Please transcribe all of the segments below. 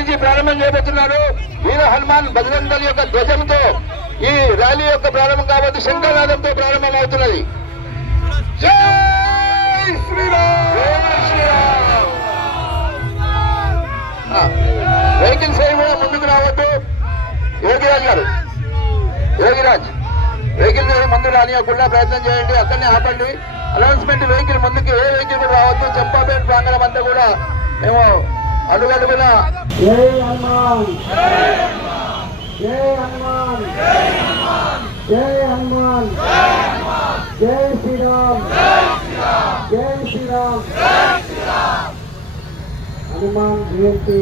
నుంచి ప్రారంభం చేయబోతున్నారు. వీర హనుమాన్ బజరంగల్ యొక్క ధ్వజంతో ఈ ర్యాలీ యొక్క ప్రారంభం కాబట్టి శంఖనాదంతో ప్రారంభం అవుతున్నది వెహికల్ శ్రీరామ్ వెహికల్స్ కూడా ముందుకు రావద్దు. యోగిరాజ్ గారు. యోగిరాజ్ వెహికల్ ఏమి ముందు రానియకుండా ప్రయత్నం చేయండి. అక్కడనే ఆపండి. అనౌన్స్మెంట్ వెహికల్ ముందుకు ఏ వెహికల్ కూడా రావద్దు. చంపాపేట ప్రాంగణం అంతా కూడా మేము అడుగడుగున జై హనుమాన్. జై శ్రీరామ్. జై శ్రీరామ్. హనుమాన్ జయంతి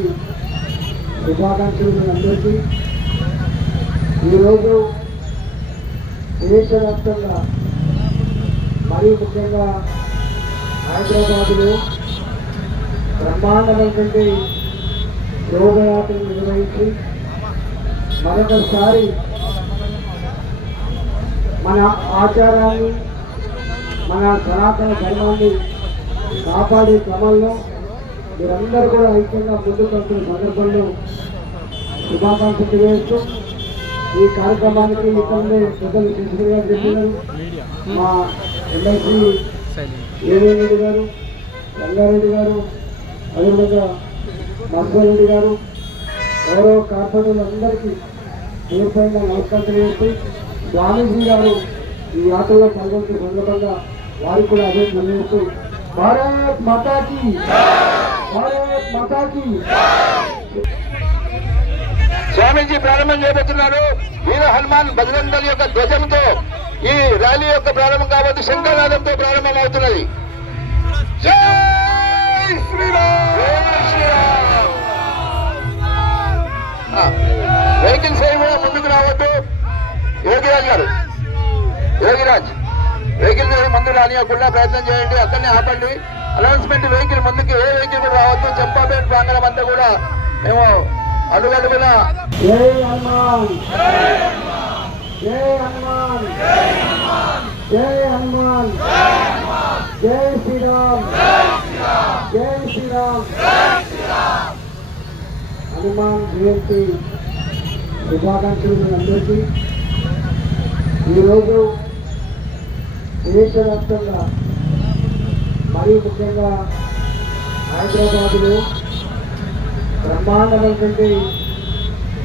శుభాకాంక్షలు అందరికీ. ఈరోజు దేశవ్యాప్తంగా మరీ ముఖ్యంగా హైదరాబాద్లో బ్రహ్మాండమైనటువంటి యోగయాత్రను నిర్వహించి మరొకసారి మన ఆచారాన్ని మన సనాతన ధర్మాన్ని కాపాడే క్రమంలో మీరందరూ కూడా ఐక్యంగా ముందుకు వస్తున్న సందర్భంలో శుభాకాంక్షలు తెలియజేస్తూ ఈ కార్యక్రమానికి ఇతరులు పెద్దలు శిశుడు గారు చెప్పినారు. మా ఎమ్మెల్సీ ఏవేరెడ్డి గారు రంగారెడ్డి గారు అదేవిధంగా మధురెడ్డి గారు గౌరవ కార్పొరేటర్లందరికీ పేరుపైన నమస్కారం తెలియజేస్తూ స్వామీజీ గారు ఈ యాత్రలో పాల్గొంటున్న సందర్భంగా వారికి కూడా అదే తెలియజేస్తూ భారత్ మాతాకి భారత్ మాతాకి స్వామీజీ ప్రారంభం చేయబోతున్నారు. వీర హనుమాన్ బజరంగ యొక్క ధ్వజంతో ఈ ర్యాలీ యొక్క ప్రారంభం కాబట్టి శంఖనాదంతో ప్రారంభం అవుతున్నది నాగరాజ్. వెహికల్ ముందు రానియకుండా ప్రయత్నం చేయండి అక్కడనే ఆపండి. అనౌన్స్మెంట్ వెహికల్ ముందుకు ఏ వెహికల్ కూడా రావద్దు. చంపాపేట ప్రాంగణం అంతా కూడా మేము అడుగడుగున జై జై శ్రీరామ్! జై శ్రీరామ్! హనుమాన్ జయంతి శుభాకాంక్షలు అందరికీ. ఈరోజు దేశవ్యాప్తంగా మరీ ముఖ్యంగా హైదరాబాదులో బ్రహ్మాండమైనటువంటి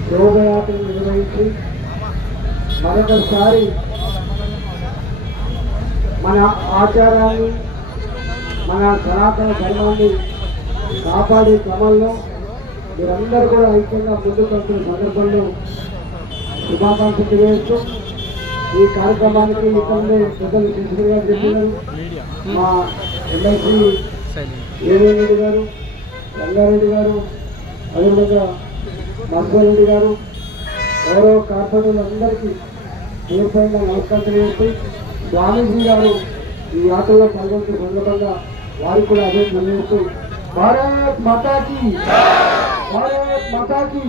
శోభయాత్రలు నిర్వహించి మరొకసారి మన ఆచారాన్ని మన సనాతన ధర్మాన్ని కాపాడే క్రమంలో మీరందరూ కూడా ఐక్యంగా ముందుకు వస్తున్న సందర్భంలో శుభాకాంక్షలు తెలియజేస్తూ ఈ కార్యక్రమానికి ఇక్కడే పెద్దలు శిశుడు గారు చెప్పినారు మా ఎమ్మెల్సీ ఏవేరెడ్డి గారు రంగారెడ్డి గారు అదేవిధంగా మధురెడ్డి గారు గౌరవ కార్పొరేటర్లందరికీ పేరుపైన నమస్కారం తెలియజేస్తూ స్వామీజీ గారు ఈ యాత్రలో పాల్గొంటున్న సందర్భంగా వారికి కూడా అదే తెలియజేస్తూ భారత్ మాతాకి భారత్ మాతాకి